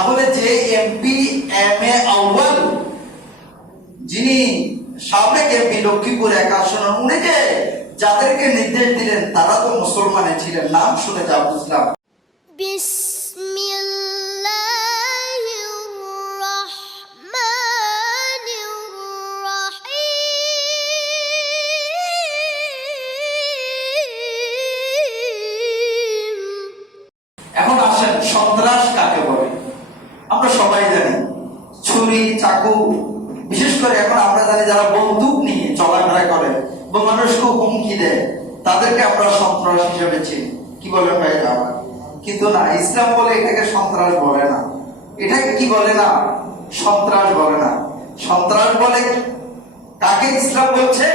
তাহলে যে MP M A আউ্বাল যিনি সাবেক এমপি লক্ষ্মীপুর এক আসন, উনি যে যাদেরকে নির্দেশ দিলেন, তারা তো মুসলমানে ছিলেন। নাম শুনে যা বুঝলাম। বা মানুষকে হুমকি দেয়। তাদেরকে আমরা সন্ত্রাস হিসেবে চিনি। কি বলে ভাই কিন্তু না, ইসলাম বলে এটাকে সন্ত্রাস বলে না। এটাকে কি বলে না? সন্ত্রাস বলে না। সন্ত্রাস বলে কাকে ইসলাম বলছে?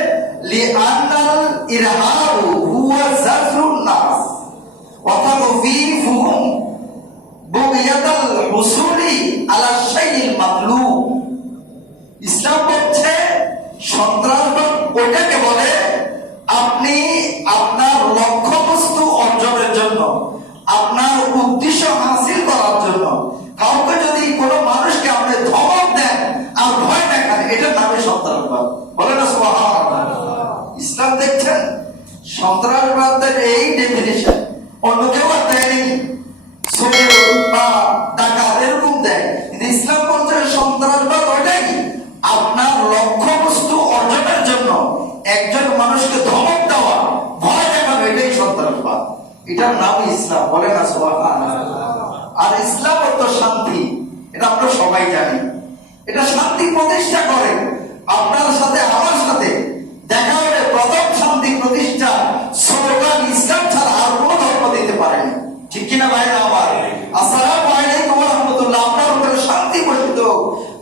ইসলাম বলছে সন্ত্রাস আপনি আপনার লক্ষ্যবস্তু অর্জনের জন্য, আপনার উদ্দেশ্য হাসিল করার জন্য, কাউকে যদি কোনো মানুষকে আপনি ধমক দেন আর ভয় দেখান এটার নামে সন্ত্রাসবাদ বলে না ইসলাম দেখছেন? সন্ত্রাসবাদের এটার নাম ইসলাম, বলে না আর ইসলাম অর্থ শান্তি, এটা আমরা সবাই জানি। এটা শান্তি প্রতিষ্ঠা করে, আপনার সাথে, আমার সাথে। দেখা হলে প্রথম শান্তি প্রতিষ্ঠা স্লোগান ইসলাম ছাড়া আর কোনো ধর্ম দিতে পারেনি। ঠিক কিনা ভাইরা আমার? আসসালামু আলাইকুম রাহমাতুল্লাহ। আপনার উপরে শান্তি বর্ষিত হোক।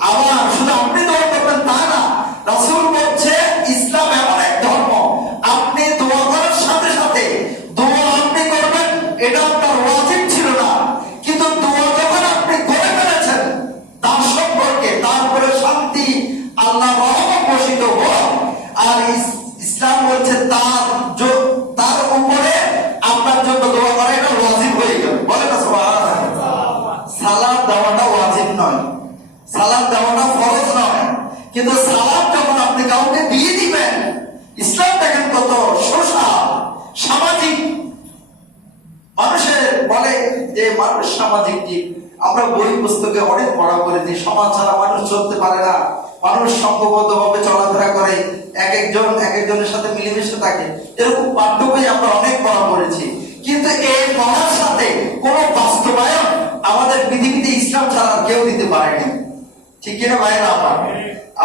আবার শুধু আপনি দোয়া করবেন তা না রাসূল বলছে ইসলাম এমন এক ধর্ম আপনি দোয়া করার সাথে সাথে দোয়া আপনি করবেন এটা আপনার ওয়াজিব ছিল না কিন্তু দোয়া যখন আপনি করে ফেলেছেন তার সম্পর্কে তারপরে শান্তি আল্লাহ রহমত বর্ষিত হোক আর ইসলাম বলছে তার তার উপরে আপনার জন্য দোয়া করা এটা ওয়াজিব হয়ে গেল। বলে না সালাম দেওয়াটা ওয়াজিব নয়। সালাম দেওয়াটা ফরজ নয়। কিন্তু সালাম যখন আপনি কাউকে দিয়ে দিবেন, ইসলাম দেখেন কত সোশ্যাল সামাজিক। মানুষের বলে যে, মানুষ সামাজিক জীব আমরা বই পুস্তকে অনেক পড়া করেছি সমাজ ছাড়া মানুষ চলতে পারে না। মানুষ সংঘবদ্ধ ভাবে চলাফেরা করে, এক একজন, এক একজনের সাথে মিলেমিশে থাকে। এরকম পাঠ্য বই আমরা অনেক পড়া করেছি। কিন্তু এই পড়ার সাথে কোন বাস্তবায়ন আমাদের পৃথিবীতে ইসলাম ছাড়া কেউ দিতে পারেনি। ঠিক কিনা ভাইরা আমার?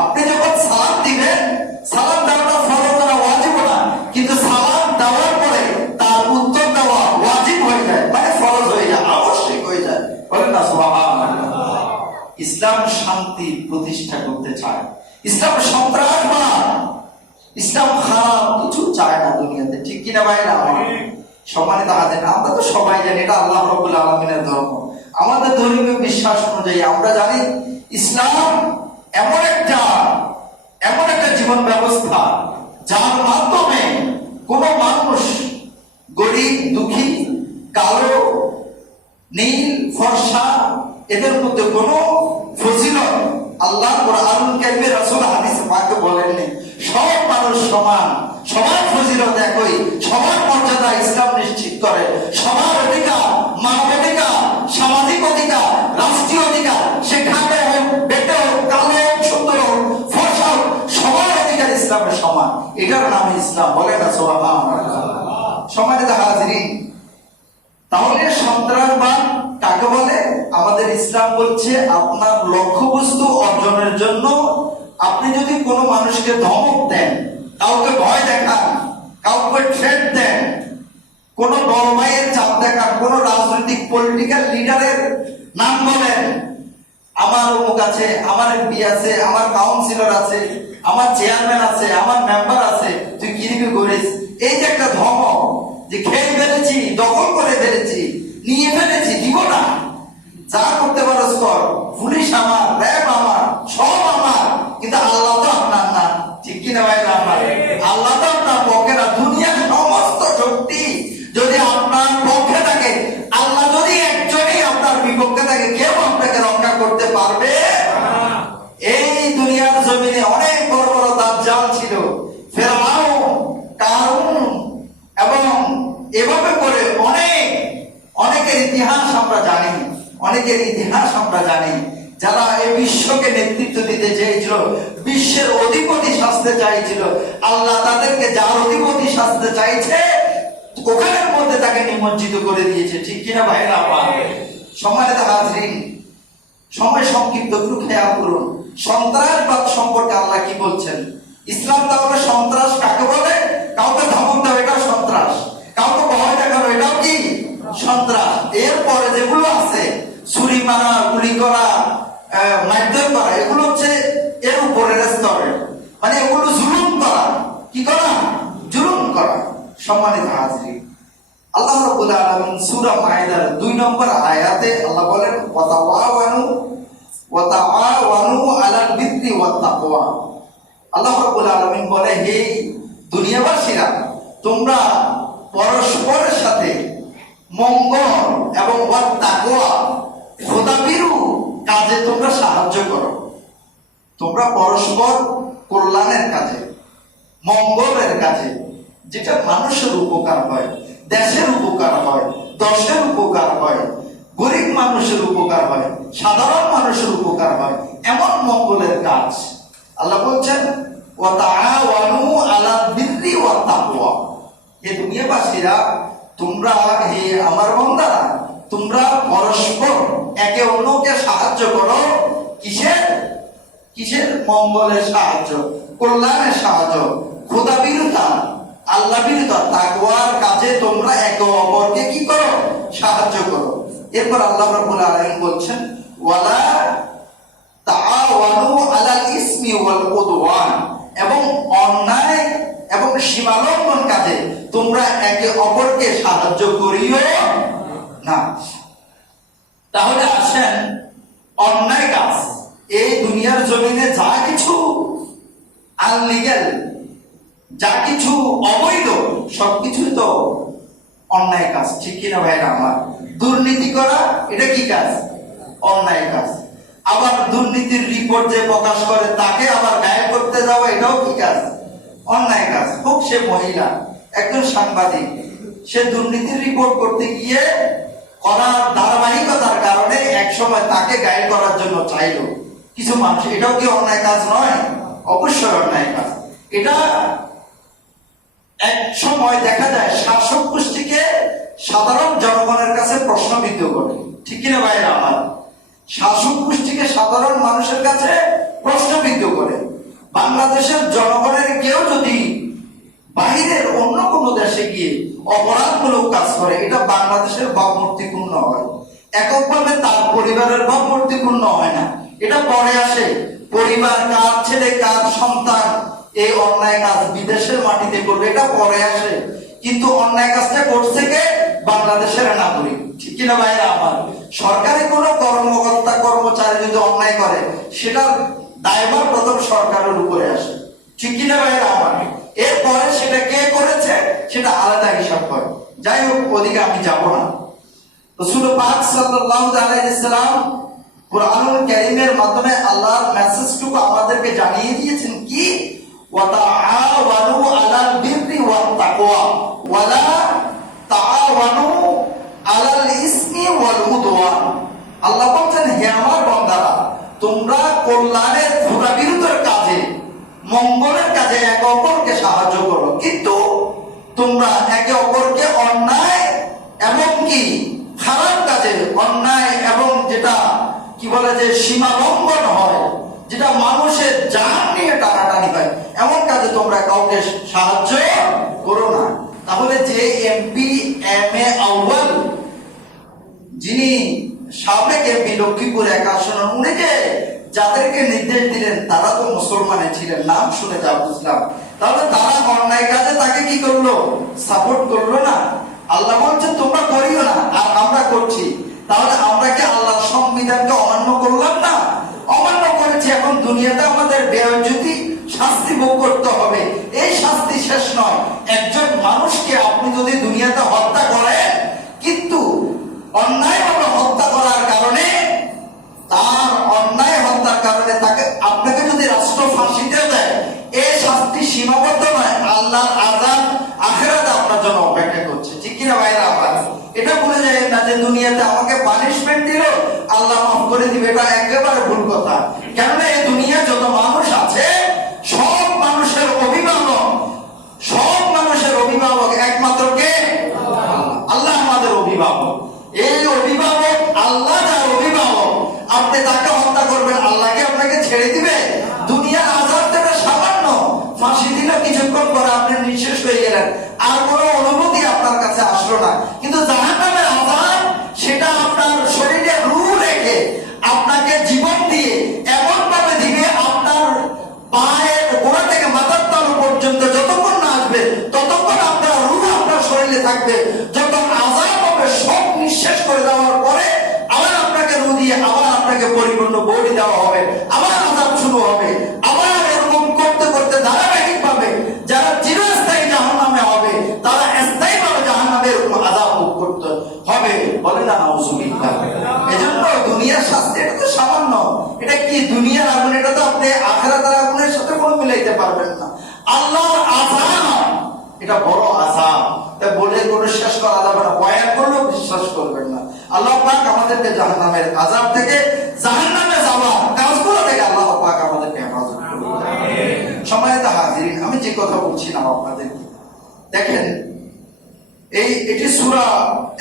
আপনি যখন সালাম দিবেন, সালাম দেওয়াটা ফরজ না ওয়াজিব না কিন্তু সালাম দেওয়ার পরে তার উত্তর দেওয়া ওয়াজিব হয়ে যায় মানে ফরজ হয়ে যায় আবশ্যিক হয়ে যায় বলেন না সুবহানাল্লাহ ইসলাম শান্তি প্রতিষ্ঠা করতে চায়। ইসলাম সন্ত্রাসবাদ ইসলাম খারাপ, কিছু চায় না দুনিয়াতে। ঠিক কিনা আমার সম্মানিত হাজির, আমরা তো সবাই জানি এটা আল্লাহ রবুল আলমিনের ধর্ম। আমাদের ধর্মীয় বিশ্বাস অনুযায়ী আমরা জানি ইসলাম এমন একটা এমন একটা জীবন ব্যবস্থা যার মাধ্যমে কোন মানুষ গরিব, দুঃখী, কালো, নীল, ফর্সা, এদের মধ্যে কোন ফজিলত আল্লাহ কোরআন রাসূল হাদিস পাকে বলেননি। সব মানুষ সমান। সবার ফজিলত একই। সবার মর্যাদা ইসলাম নিশ্চিত করে। সবার অধিকার, মানব অধিকার, সামাজিক অধিকার, রাষ্ট্রীয় অধিকার সে খাটে হোক বেটে হোক কালো হোক সুন্দর হোক সবার অধিকার ইসলামের সমান। এটার নাম ইসলাম। বলে না সমাজে তাহলে সন্ত্রাসবাদ কাকে বলে, আমাদের ইসলাম বলছে আপনার লক্ষ্যবস্তু অর্জনের জন্য আপনি যদি কোনো মানুষকে ধমক দেন, কাউকে ভয় দেখান, কাউকে থ্রেট দেন, কোন দলমায়ের চাপ দেখান, কোন রাজনৈতিক পলিটিক্যাল লিডারের নাম বলেন, আমার অমুক আছে, আমার এমপি আছে, আমার কাউন্সিলর আছে, আমার চেয়ারম্যান আছে, আমার মেম্বার আছে, তুই কীরকম করিস এই যে একটা ধমক যে খেয়ে ফেলেছি, দখল করে ফেলেছি, নিয়ে ফেলেছি দিব না যা করতে পারো কর পুলিশ আমার র্যাব আমার সব আমার কিন্তু আল্লাহ তো আপনার না ঠিক কিনা ভাই আমার আল্লাহ তো আপনার পক্ষে না দুনিয়ার সমস্ত শক্তি যদি আপনার পক্ষে থাকে আল্লাহ যদি একজনই আপনার বিপক্ষে থাকে কেউ আপনাকে রক্ষা পারবে এই দুনিয়ার জমিনে অনেক বড় বড় দাজ্জাল ছিল ফেরাউন কারুন এবং এভাবে করে অনেক অনেকের ইতিহাস আমরা জানি, অনেকের ইতিহাস আমরা জানি, যারা এই বিশ্বকে নেতৃত্ব দিতে চেয়েছিল, বিশ্বের অধিপতি সাজতে চাইছিল, আল্লাহ তাদেরকে যার অধিপতি সাজতে চাইছে, ওখানের মধ্যে তাকে নিমজ্জিত করে দিয়েছে। ঠিক কিনা ভাইরা আমার? সম্মানিত হাজরিন, সময় সংক্ষিপ্ত, একটু খেয়াল করুন। সন্ত্রাসবাদ সম্পর্কে আল্লাহ কি বলছেন? ইসলাম তাহলে সন্ত্রাস কাকে বলে? কাউকে ধমক দেওয়া এটাও সন্ত্রাস। কাউকে ভয় দেখানো এটাও কি? সন্ত্রাস। ছুরি মারা, গুলি করা মারধর করা, এগুলো হচ্ছে এর উপরের স্তরের মানে এগুলো জুলুম করা। কি করা? জুলুম করা। সম্মানিত হাজরিন আল্লাহ রাব্বুল আলামিন সূরা মাইদার 2 নম্বর আয়াতে আল্লাহ বলেন ওয়াতাওয়ানু ওয়াতাওয়ানু আলাল বিররি ওয়াত তাকওয়া আল্লাহ রাব্বুল আলামিন বলে, হে দুনিয়াবাসীরা, তোমরা পরস্পরের সাথে মঙ্গল এবং তাকওয়া খোদাবিরু, কাজে তোমরা সাহায্য করো। তোমরা পরস্পর কল্যাণের কাজে, মঙ্গলের কাজে, যেটা মানুষের উপকার হয়, দেশের উপকার হয়, দশের উপকার হয়, গরিব মানুষের উপকার হয়, সাধারণ মানুষের উপকার হয়, এমন মঙ্গলের কাজ। আল্লাহ বলছেন ও তাআওয়ানু আলা হে দুনিয়াবাসীরা, তোমরা হে আমার বান্দারা তোমরা পরস্পর একে অন্যকে সাহায্য করো। কিসের? কিসের মঙ্গলের সাহায্য? কল্যাণের সাহায্য? খোদা বিরুদ্ধা আল্লাহ বিরুদ্ধা তাকওয়ার কাজে তোমরা একে অপরকে কি করো? সাহায্য করো। এরপর আল্লাহ রাব্বুল আলামিন বলছেন, ওয়ালা তাআওয়ানু আলাল ইসমি ওয়াল উদওয়ান। এবং অন্যায় এবং সীমালঙ্ঘন কাজে তোমরা একে অপরকে সাহায্য করিও না তাহলে আসেন, অন্যায় কাজ। এই দুনিয়ার জমিনে যা কিছু আনলিগেল যা কিছু অবৈধ, সবকিছুই তো অন্যায় কাজ। ঠিক কিনা ভাইরা আমার? দুর্নীতি করা, এটা কি কাজ? অন্যায় কাজ। আবার দুর্নীতির রিপোর্ট যে প্রকাশ করে, তাকে আবার গায়েব করতে যাওয়া, এটাও কি কাজ? অন্যায় কাজ। হোক সে মহিলা, একজন সাংবাদিক, সে দুর্নীতির রিপোর্ট করতে গিয়ে করার ধারাবাহিকতার কারণে এক সময় তাকে গাইড করার জন্য চাইলো। কিছু মানুষ, এটাও কি অন্যায় কাজ নয়? অবশ্যই অন্যায় কাজ। এটা এক সময় দেখা যায় শাসক গোষ্ঠীকে সাধারণ জনগণের কাছে প্রশ্নবিদ্ধ করে। ঠিক কিনা ভাইরা আমার? শাসক গোষ্ঠীকে সাধারণ মানুষের কাছে প্রশ্নবিদ্ধ করে। বাংলাদেশের জনগণের কেউ যদি বাইরের অন্য কোনো দেশে গিয়ে অপরাধমূলক কাজ করে, এটা বাংলাদেশের ভাবমূর্তিপূর্ণ হয়। এককভাবে তার পরিবারের ভাবমূর্তিপূর্ণ হয় না। এটা পরে আসে, পরিবার, কার ছেলে, কার সন্তান, এই অন্যায় কাজ বিদেশের মাটিতে করবে, এটা পরে আসে। কিন্তু অন্যায় কাজটা করছে কে? বাংলাদেশের নাগরিক। ঠিক কিনা ভাইরা আমার? সরকারি কোনো কর্মকর্তা, কর্মচারী যদি অন্যায় করে, সেটার দায়ভার প্রথম সরকারের উপরে আসে। ঠিক কিনা ভাইরা আমার? এরপরে সেটা কে করেছে, সেটা আলাদা হিসাব করে যাই হোক, ওদিকে আমি যাব না। রসুল পাক সাল্লাল্লাহু আলাইহি কুরআনুল মাধ্যমে আল্লাহর মেসেজটুকু আমাদেরকে জানিয়ে দিয়েছেন কি? আল্লাহ বলছেন, হে আমার তোমরা কল্যাণের খোদা বিরুদ্ধের কাজে মঙ্গলের কাজে একে অপরকে সাহায্য করো। কিন্তু তোমরা একে অপরকে অন্যায় এবং কি খারাপ কাজে, অন্যায় এবং যেটা কি বলে যে সীমা লঙ্ঘন হয়, যেটা মানুষের জান নিয়ে টানাটানি হয়, এমন কাজে তোমরা কাউকে সাহায্য করো না। তাহলে যে এমপি এম এ আউয়াল, যিনি সাবেক এমপি লক্ষ্মীপুর এক আসন উনি যে যাদেরকে নির্দেশ দিলেন, তারা তো মুসলমানে ছিলেন। নাম শুনে যা বুঝলাম। তাহলে তারা অন্যায় কাজে তাকে কি করল? সাপোর্ট করল না। আল্লাহ বলছেন তোমরা করিও না, আর আমরা করছি। তাহলে আমরা কি আল্লাহর সংবিধানকে অমান্য করলাম না? অমান্য করেছি। এখন দুনিয়াতে আমাদের বেয়জ্যোতি শাস্তি ভোগ করতে হবে। এই শাস্তি শেষ নয়। একজন মানুষকে আপনি যদি দুনিয়াতে হত্যা করেন, কিন্তু অন্যায় সীমাবদ্ধ নয় আল্লাহর আজাদ আখেরাতে আপনার জন্য অপেক্ষা করছে ঠিক কিনা ভাইরা আমার এটা ভুলে যায় না যে দুনিয়াতে আমাকে পানিশমেন্ট দিল আল্লাহ মাফ করে দিবে, এটা একেবারে ভুল কথা। কেননা এই দুনিয়া যত মানুষ আছে, সব মানুষের অভিভাবক, সব মানুষের অভিভাবক একমাত্র কে? আল্লাহ আমাদের অভিভাবক। এই অভিভাবক আল্লাহ যার অভিভাবক, আপনি তাকে হত্যা করবেন আল্লাহকে আপনাকে ছেড়ে দিবে? দুনিয়ার আজাদ থেকে সামান্য ফাঁসি দিল, কিছুক্ষণ পরে আপনি নিঃশেষ হয়ে গেলেন। আর কোনো অনুভূতি আপনার কাছে আসলো না। কিন্তু জাহান্নামের জীবন দিয়ে এমন ভাবে দিবে, আপনার পায়ের গোড়া থেকে মাথার তালু পর্যন্ত যতক্ষণ না আসবে, ততক্ষণ আপনার রু আপনার শরীরে থাকবে। যখন আজাদ হবে, সব নিঃশেষ করে দেওয়ার পরে আবার আপনাকে রু দিয়ে, আবার আপনাকে পরিপূর্ণ বডি দেওয়া হবে, আবার আজাদ শুরু হবে আবার এরকম করতে করতে ধারাবাহিক ভাবে যারা চিরস্থায়ী জাহান নামে হবে তারা স্থায়ী ভাবে জাহান নামে এরকম আজাদ ভোগ করতে হবে বলে না নাউজুবিল্লাহ এজন্য দুনিয়ার শাস্তি এটা তো সামান্য এটা কি দুনিয়ার আগুন এটা তো আপনি আখেরাতের আগুনের সাথে কোনো মিলাইতে পারবেন না আল্লাহর আযাব এটা বড় আযাব তা বলে কোনো শেষ করা যাবে না বয়ান করলেও বিশ্বাস করবেন না আল্লাহ পাক আমাদেরকে জাহান্নামের আযাব থেকে জাহান্নামে যাওয়ার কাজগুলো থেকে আল্লাহ পাক আমাদেরকে হেফাজত করুন। সময়তে হাজিরিন আমি যে কথা বলছিলাম আপনাদেরকে দেখেন এই এটি সূরা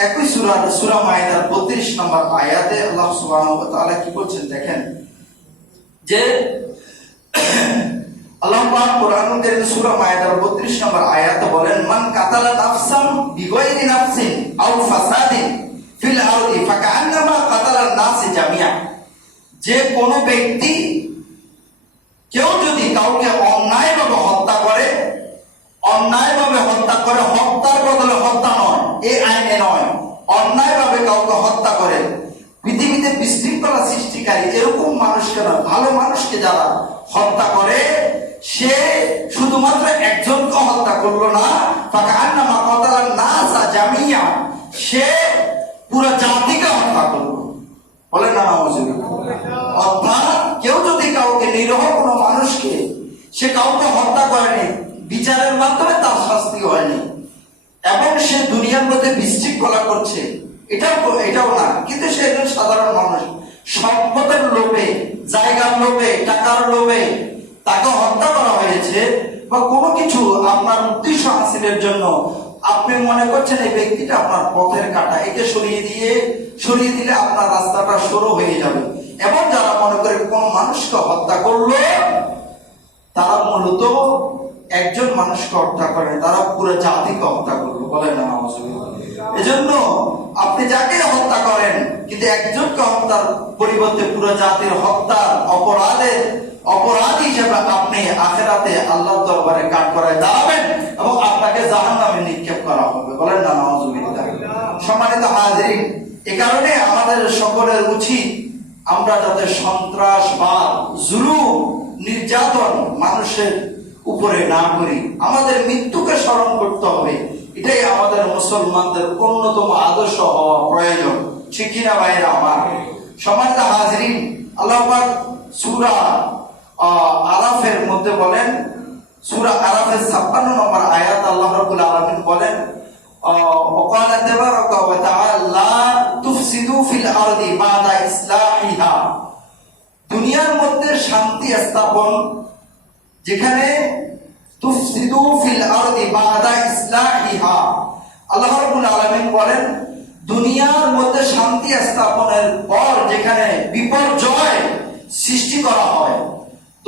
একই সূরা সূরা মাইদার 32 নম্বর আয়াতে আল্লাহ সুবহানাহু ওয়া তাআলা কি বলছেন দেখেন যে আল্লাহ পাক কোরআনুল কারীম সূরা মাইদার 32 নম্বর আয়াতে বলেন মান কাতালা নাফসান বিগাইরি নাফসিন আও ফাসাদিন ফিল আরদি ফাকান্নামা কাতালা নাস জামিয়া যে কোনো ব্যক্তি কেউ যদি কাউকে অন্যায়ভাবে হত্যা করে, অন্যায়ভাবে হত্যা করে, হত্যার বদলে হত্যা নয় এই আইনে নয়, অন্যায়ভাবে কাউকে হত্যা করে, পৃথিবীতে বিশৃঙ্খলা সৃষ্টিকারী এরকম মানুষকে নয়, ভালো মানুষকে যারা হত্যা করে, সে শুধুমাত্র একজনকে হত্যা করল না তাকে আন্নামা কতালা না জামিয়া সে পুরো জাতিকে হত্যা করল বলে না। অর্থাৎ কেউ যদি কাউকে নিরহ কোনো মানুষকে সে কাউকে হত্যা করেনি, বিচারের মাধ্যমে তার শাস্তি হয়নি, এবং সে দুনিয়ার মধ্যে বিশৃঙ্খলা করছে, এটাও এটাও না। কিন্তু সে একজন সাধারণ মানুষ। সম্পদের লোভে, জায়গার লোভে, টাকার লোভে তাকে হত্যা করা হয়েছে বা কোনো কিছু আপনার উদ্দেশ্য হাসিলের জন্য আপনি মনে করছেন এই ব্যক্তিটা আপনার পথের কাটা, একে সরিয়ে দিয়ে, সরিয়ে দিলে আপনার রাস্তাটা সরু হয়ে যাবে এবং যারা মনে করে কোন মানুষকে হত্যা করল, তারা মূলত একজন মানুষকে হত্যা করে তারা পুরো জাতিকে হত্যা করল বলেন না। এজন্য আপনি যাকে হত্যা করেন, কিন্তু একজনকে হত্যার পরিবর্তে পুরো জাতির হত্যার অপরাধের অপরাধ হিসেবে আপনি আখেরাতে আল্লাহ দরবারে কাঠ করায় দাঁড়াবেন এবং আপনাকে জাহান নামে নিক্ষেপ করা হবে। বলেন না, নাউজুবিল্লাহ। সম্মানিত হাজিরিন, এ কারণে আমাদের সকলের উচিত আমরা যাতে সন্ত্রাসবাদ, জুলুম, নির্যাতন মানুষের উপরে না করি। আমাদের মৃত্যুকে স্মরণ করতে হবে। এটাই আমাদের মুসলমানদের অন্যতম আদর্শ হওয়া প্রয়োজন। ঠিক কিনা ভাইরা আমার? সমাজটা হাজরিন, আল্লাহ সূরা আরাফের মধ্যে বলেন সূরা আরাফের 56 নম্বর আয়াত আল্লাহ রাব্বুল আলামিন বলেন আহ, وقال تبارك وتعالى لا تفسدوا في الارض بعد اصلاحها দুনিয়ার মধ্যে শান্তি স্থাপন যেখানে তুফসিদু ফিল আরদি বাদা ইসলাহিহা আল্লাহ রাব্বুল আলামিন বলেন দুনিয়ার মধ্যে শান্তি স্থাপনের পর যেখানে বিপর্যয় সৃষ্টি করা হয়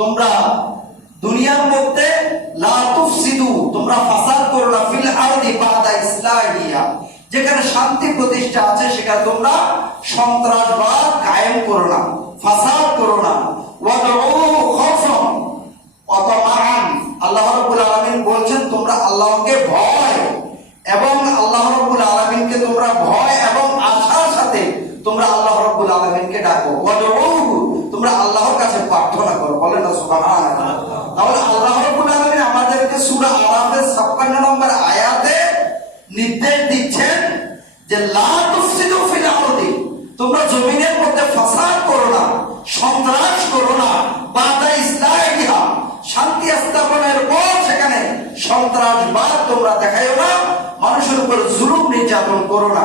তোমরা দুনিয়ার মধ্যে লা তুফসিদু, তোমরা ফাসাদ করো ফিল আরদি বাদা ইসলাহিহা যেখানে শান্তি প্রতিষ্ঠা আছে, সেখানে তোমরা সন্ত্রাসবাদ কায়েম করো না, ফাসাদ করো না। আল্লাহ রাব্বুল আলামিন বলছেন, তোমরা আল্লাহকে ভয় এবং আল্লাহ রাব্বুল আলামিনকে তোমরা ভয় এবং আশার সাথে তোমরা আল্লাহ রাব্বুল আলামিনকে ডাকো। তোমরা আল্লাহর কাছে প্রার্থনা করো, বলেন না সুবহান তাহলে আল্লাহ রাব্বুল আমাদেরকে সুরা আরাফের ছাপ্পান্ন নম্বর আয়াতে নির্দেশ দিচ্ছেন যে তোমরা জমিনের মধ্যে ফাসাদ করো না, সন্ত্রাস করো না, বাদা ইসলাহিহা, শান্তি স্থাপনের পর সেখানে সন্ত্রাসবাদ তোমরা দেখাইও না, মানুষের উপর জুলুম নির্যাতন করো না।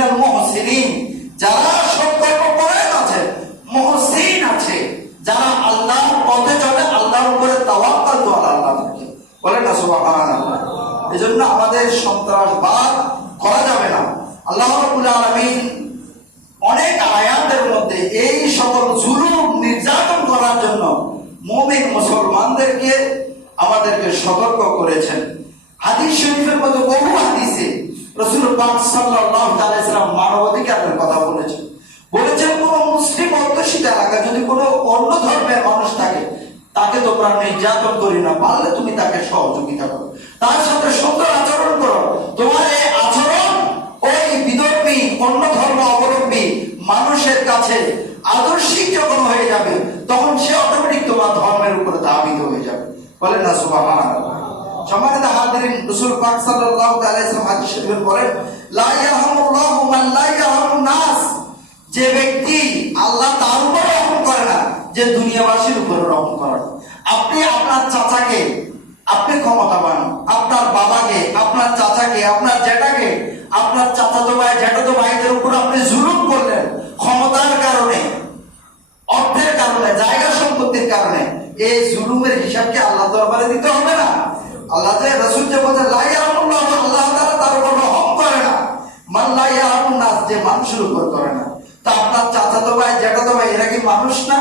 মিনাল মুহসিনিন যারা সৎকর্ম পরায়ণ আছে মুহসিন আছে। যারা আল্লাহর পথে চলে, আল্লাহর উপরে তাওয়াক্কাল আল্লাহ থাকে বলে না এজন্য আমাদের সন্ত্রাসবাদ করা যাবে না। আল্লাহ রাব্বুল আলামিন অনেক আয়াতের মধ্যে এই সকল জুলুম নির্যাতন করার জন্য মুমিন মুসলমানদেরকে আমাদেরকে সতর্ক করেছেন। হাদিস শরীফের মধ্যে বহু হাদিসে মানবাধিকারের কথা বলেছেন। বলেছেন, কোন মুসলিম অধ্যুষিত এলাকায় যদি কোনো অন্য ধর্মের মানুষ থাকে, তাকে তোমরা নির্যাতন করি না, পারলে তুমি তাকে সহযোগিতা করো। তার সাথে সুন্দর আচরণ করো। তোমার এই আচরণ ওই অন্য ধর্ম অবলম্বী মানুষের কাছে আদর্শিক যখন হয়ে যাবে, তখন সে অটোমেটিক তোমার ধর্মের উপরে দাবিত হয়ে যাবে। বলেন না, সুবহানাল্লাহ। সম্মানিত রাসূল পাক সাল্লাল্লাহু আলাইহি ওয়াসাল্লাম বলেন, লা মান লা নাস। যে ব্যক্তি আল্লাহ তার উপর রহম করে না, যে দুনিয়াবাসীর উপর রহম করে আপনি আপনার চাচাকে, আপনি ক্ষমতাবান, আপনার বাবাকে, আপনার চাচাকে, আপনার জ্যাঠাকে, আপনার চাচাতো ভাই, জ্যাঠাতো ভাইদের উপর আপনি জুলুম করলেন ক্ষমতার কারণে অর্থের কারণে জায়গা সম্পত্তির কারণে এই জুলুমের হিসাবকে আল্লাহ দরবারে দিতে হবে না আল্লাহ যে রসুল যে বলছে লাইয়াহুল্লাহ আল্লাহ তাআলা তার উপর রহম করে না মান লাইয়াহুন নাস যে মানুষের উপর করে না। তা আপনার চাচাতো ভাই জ্যাঠাতো ভাই, এরা কি মানুষ না?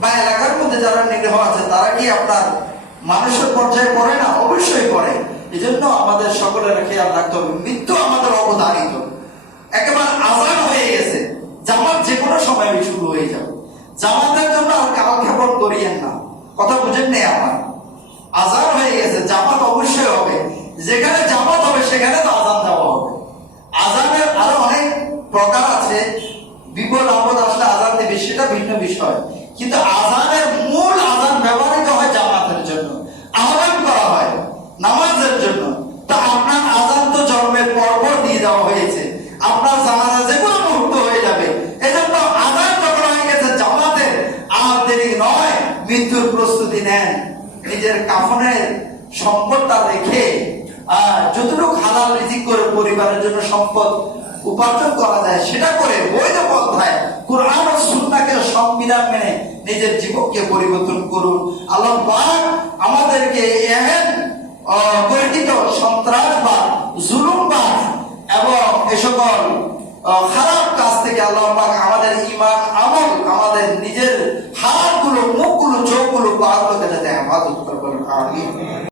বা এলাকার মধ্যে যারা নিরীহ আছে, তারা কি আপনার মানুষের পর্যায়ে পড়ে না? অবশ্যই পড়ে। এই জন্য আমাদের সকলের খেয়াল রাখতে হবে, মৃত্যু আমাদের অবধারিত। একেবারে আজান হয়ে গেছে। জামাত যে কোনো সময় শুরু হয়ে যাবে। জামাতের জন্য আর কাল ক্ষেপণ করিয়েন না। কথা বুঝেন নেই আমার? আজান হয়ে গেছে, জামাত অবশ্যই হবে। যেখানে জামাত হবে, সেখানে তো আজান দেওয়া হবে। আজানের আরও অনেক প্রকার আছে বিপদ আপদ আসলে আজান দেবে সেটা ভিন্ন বিষয়। কিন্তু আজানের মূল আজান ব্যবহৃত হয় জামাতের জন্য আহ্বান করা হয় নামাজের জন্য। তা আপনার আজান তো জন্মের পরপর দিয়ে দেওয়া হয়েছে। আপনার জানাজা যে কোনো মুহূর্ত হয়ে যাবে। এজন্য আজান যখন হয়ে গেছে জামাতের আর দেরি নয় মৃত্যুর প্রস্তুতি নেন। নিজের কাফনের সম্পদটা রেখে আহ, যতটুকু হালাল রিজিক করে পরিবারের জন্য সম্পদ উপার্জন করা যায় সেটা করে বৈধ পন্থায় কোরআন ও সুন্নাহকে সংবিধান মেনে নিজের জীবনকে পরিবর্তন করুন। আল্লাহ পাক আমাদেরকে আহ, পরিচিত সন্ত্রাসবাদ জুলুমবাদ এবং এ সকল খারাপ কাজ থেকে আল্লাহ পাক আমাদের ইমান আমল আমাদের নিজের হাতগুলো মুখগুলো চোখগুলো পাগুলোকে যাতে হেফাজত করে বলেন আমিন।